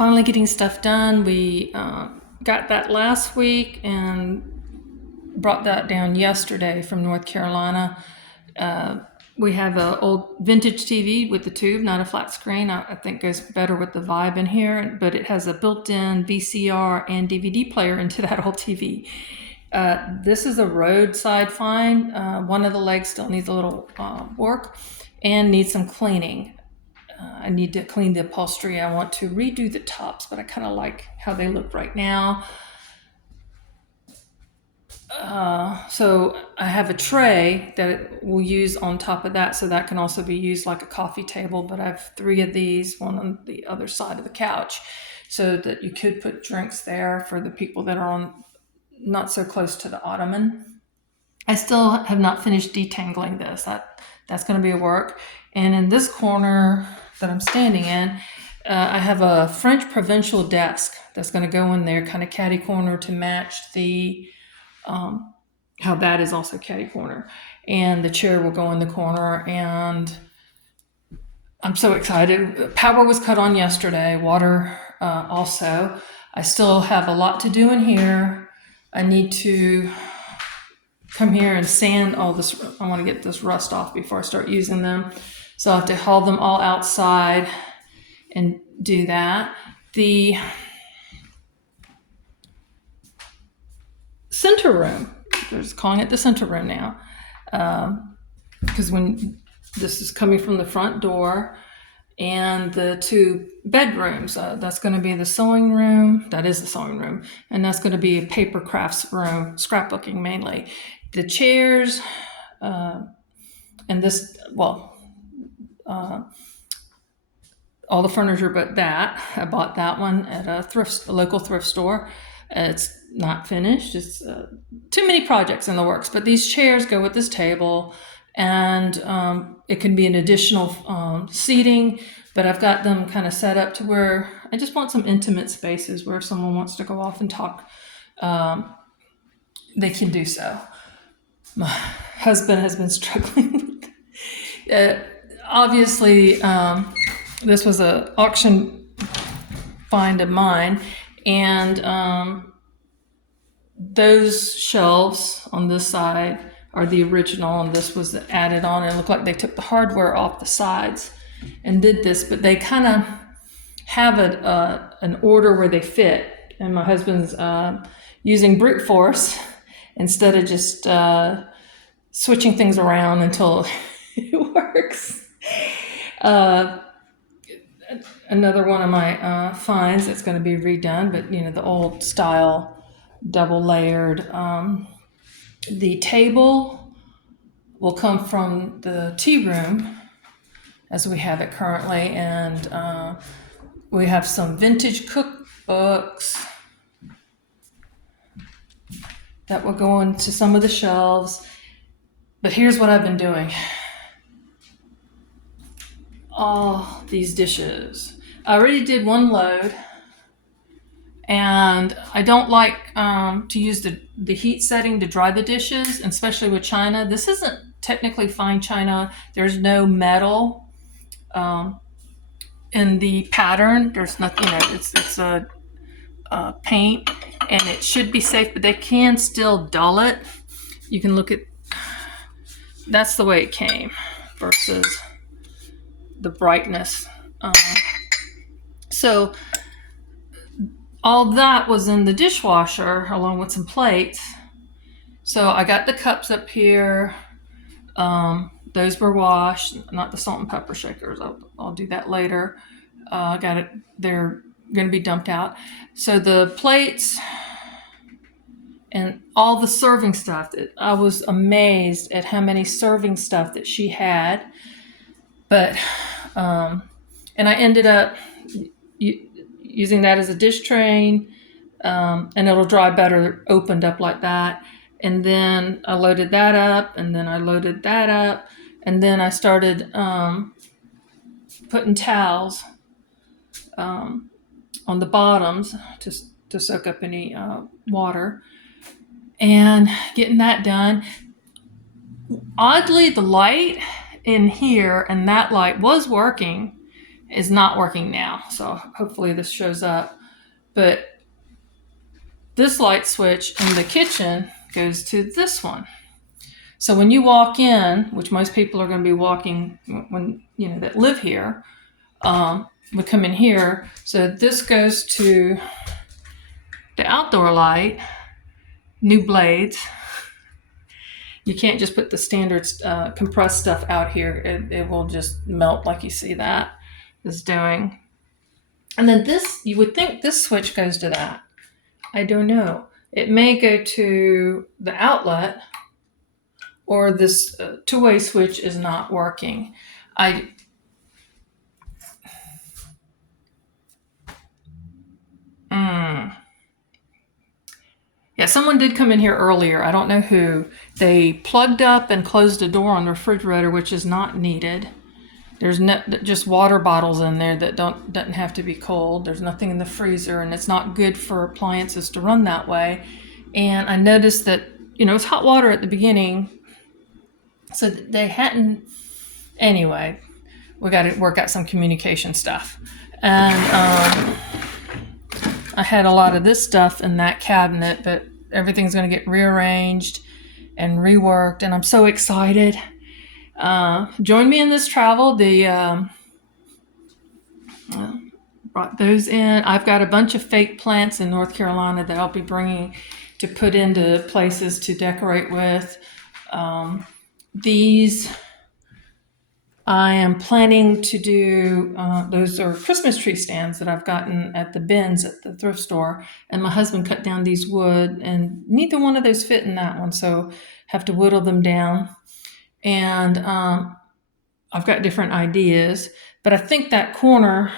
finally getting stuff done. We got that last week and brought that down yesterday from North Carolina. We have an old vintage TV with the tube, not a flat screen. I think goes better with the vibe in here, but it has a built-in VCR and DVD player into that old TV. This is a roadside find. One of the legs still needs a little work and needs some cleaning. I need to clean the upholstery. I want to redo the tops, but I kind of like how they look right now. So I have a tray that we'll use on top of that, so that can also be used like a coffee table, but I have 3 of these, one on the other side of the couch, so that you could put drinks there for the people that are on not so close to the ottoman. I still have not finished detangling this. That's going to be a work. And in this corner that I'm standing in, I have a French provincial desk that's going to go in there, kind of catty corner to match the how that is also catty corner, and the chair will go in the corner. And I'm so excited. Power was cut on yesterday, water also. I still have a lot to do in here. I need to come here and sand all this. I want to get this rust off before I start using them, so I have to haul them all outside and do that. The center room, they're just calling it the center room now, because when this is coming from the front door, and the 2 bedrooms, that's going to be the sewing room. That is the sewing room, and that's going to be a paper crafts room, scrapbooking mainly. The chairs, and this, well, all the furniture but that. I bought that one at a local thrift store. It's not finished. It's too many projects in the works, but these chairs go with this table, and it can be an additional seating, but I've got them kind of set up to where I just want some intimate spaces where if someone wants to go off and talk, they can do so. My husband has been struggling with it. Obviously, this was an auction find of mine, and those shelves on this side are the original, and this was added on. It looked like they took the hardware off the sides and did this, but they kind of have an order where they fit, and my husband's using brute force instead of just switching things around until it works. Another one of my finds that's going to be redone, but the old style double layered. The table will come from the tea room as we have it currently, and we have some vintage cookbooks that will go into some of the shelves. But here's what I've been doing. All these dishes. I already did one load, and I don't like to use the heat setting to dry the dishes, especially with china. This isn't technically fine china. There's no metal in the pattern. There's nothing, it's a paint, and it should be safe, but they can still dull it. You can look at, that's the way it came versus the brightness. So all that was in the dishwasher along with some plates. So I got the cups up here. Those were washed, not the salt and pepper shakers. I'll do that later. Got it. They're going to be dumped out. So the plates and all the serving stuff. I was amazed at how many serving stuff that she had. But, and I ended up using that as a dish tray, and it'll dry better opened up like that. And then I loaded that up, and then I loaded that up, and then I started putting towels on the bottoms to soak up any water, and getting that done. Oddly, the light in here and that light was working, is not working now. So hopefully this shows up. But this light switch in the kitchen goes to this one. So when you walk in, which most people are going to be walking when, that live here, would come in here. So this goes to the outdoor light, new blades. You can't just put the standard compressed stuff out here. It will just melt like you see that is doing. And then this, you would think this switch goes to that. I don't know. It may go to the outlet, or this two-way switch is not working. Yeah, someone did come in here earlier. I don't know who. They plugged up and closed a door on the refrigerator, which is not needed. There's just water bottles in there that doesn't have to be cold. There's nothing in the freezer, and it's not good for appliances to run that way. And I noticed that, it's hot water at the beginning, so they hadn't. Anyway, we got to work out some communication stuff. And I had a lot of this stuff in that cabinet, but everything's going to get rearranged and reworked, and I'm so excited. Join me in this travel. Brought those in. I've got a bunch of fake plants in North Carolina that I'll be bringing to put into places to decorate with. These I am planning to do, those are Christmas tree stands that I've gotten at the bins at the thrift store. And my husband cut down these wood, and neither one of those fit in that one. So have to whittle them down. And I've got different ideas. But I think that corner,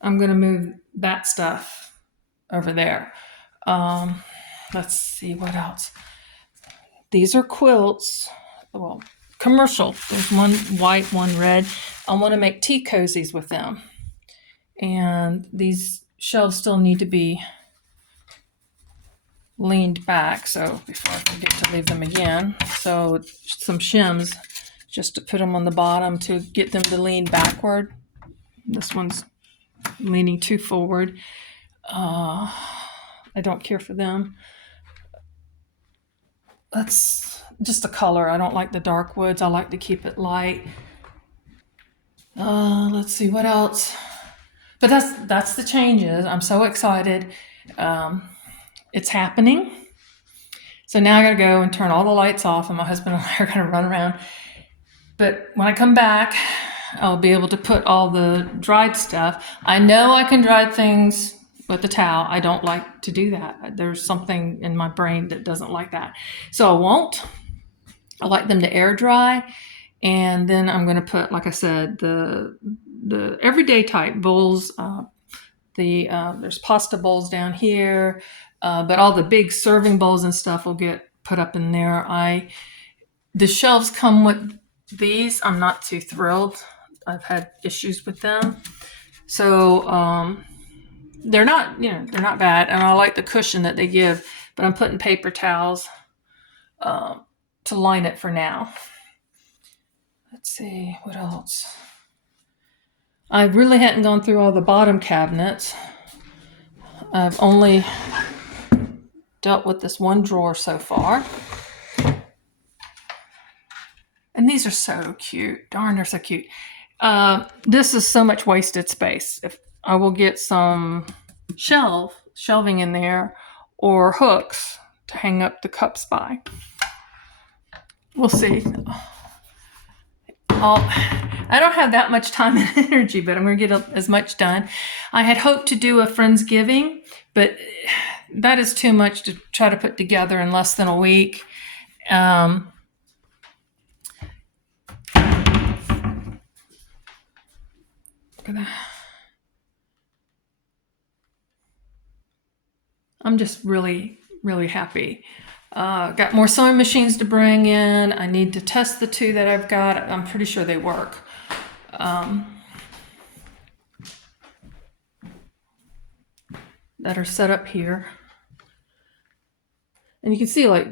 I'm going to move that stuff over there. Let's see what else. These are quilts. Well, commercial. There's one white, one red. I want to make tea cozies with them. And these shelves still need to be leaned back, so before I forget to leave them again. So some shims just to put them on the bottom to get them to lean backward. This one's leaning too forward. I don't care for them. That's just the color. I don't like the dark woods. I like to keep it light. Let's see what else. But that's the changes. I'm so excited. It's happening. So now I gotta go and turn all the lights off, and my husband and I are gonna run around. But when I come back, I'll be able to put all the dried stuff. I know I can dry things with a towel. I don't like to do that. There's something in my brain that doesn't like that. So I won't. I like them to air dry. And then I'm going to put, like I said, the everyday type bowls. There's pasta bowls down here, but all the big serving bowls and stuff will get put up in there. The shelves come with these. I'm not too thrilled. I've had issues with them. So they're not bad, and I like the cushion that they give, but I'm putting paper towels to line it for now. Let's see, what else? I really hadn't gone through all the bottom cabinets. I've only dealt with this one drawer so far. And these are so cute. Darn, they're so cute. This is so much wasted space. If I will get some shelving in there, or hooks to hang up the cups by. We'll see. I don't have that much time and energy, but I'm going to get as much done. I had hoped to do a Friendsgiving, but that is too much to try to put together in less than a week. I'm just really, really happy. Got more sewing machines to bring in. I need to test the two that I've got. I'm pretty sure they work. That are set up here. And you can see like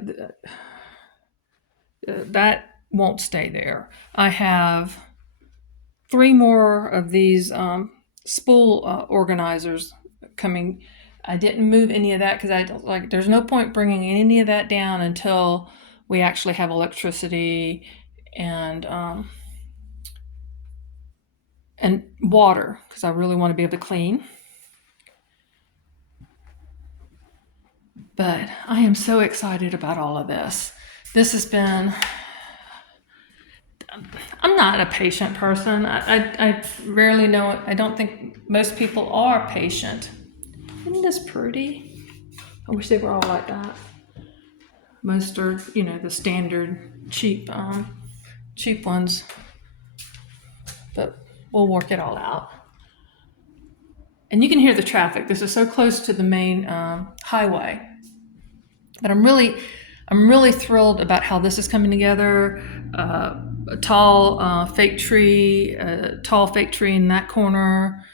that won't stay there. I have 3 more of these spool organizers coming. I didn't move any of that because I don't like. There's no point bringing any of that down until we actually have electricity and water, because I really want to be able to clean. But I am so excited about all of this. This has been. I'm not a patient person. I rarely know it. I don't think most people are patient. Isn't this pretty? I wish they were all like that. Most are, the standard cheap ones. But we'll work it all out. And you can hear the traffic. This is so close to the main highway. But I'm really thrilled about how this is coming together. A tall fake tree in that corner.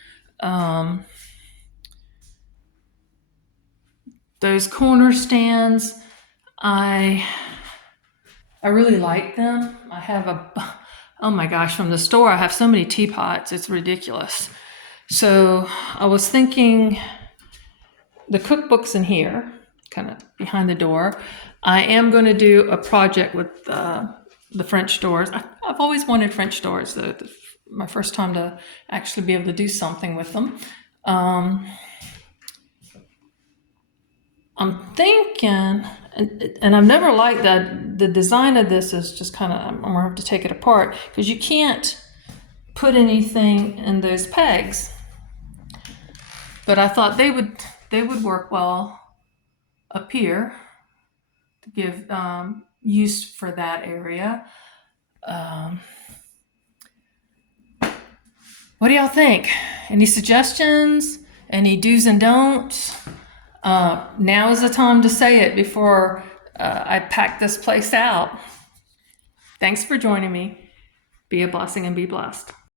Those corner stands, I really like them. I have oh my gosh, from the store, I have so many teapots. It's ridiculous. So I was thinking the cookbook's in here, kind of behind the door. I am going to do a project with the French doors. I've always wanted French doors. My first time to actually be able to do something with them. I'm thinking, and I've never liked that the design of this is just kind of, I'm gonna have to take it apart because you can't put anything in those pegs. But I thought they would work well up here to give use for that area. What do y'all think? Any suggestions? Any do's and don'ts? Now is the time to say it before I pack this place out. Thanks for joining me. Be a blessing and be blessed.